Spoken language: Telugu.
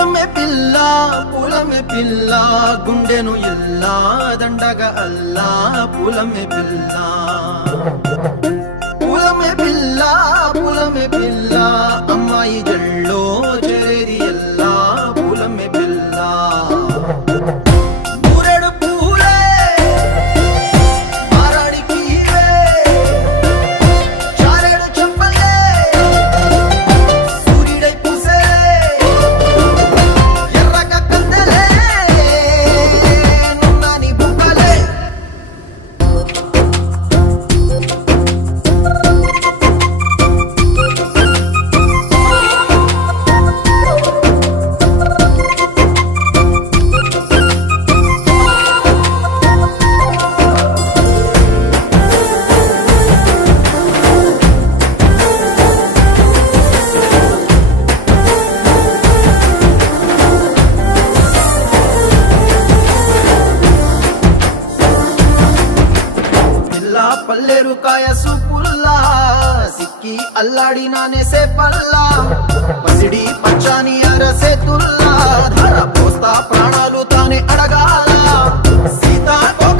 పూలమే పిల్ల గుండెను ఎల్లా దండగ అల్లా పూలమే పిల్ల అమ్మాయి జల్లో చేరేది ఎల్లా పూలమే పిల్ల ఊరెడు పూలే మారాడి పీవే చారెడు చెప్పలే సూర్యుడై పూసే ఎర్రగ కందలే నున్నాని బుక్కలే పల్లెరు కాయ సూపుల్లా సిక్కి అల్లాడి నానేసే పల్లా పసిడి పచ్చాని అరసే తుల్లా ధర పోస్తా ప్రాణాలు తానే అడగాల సీతాకోక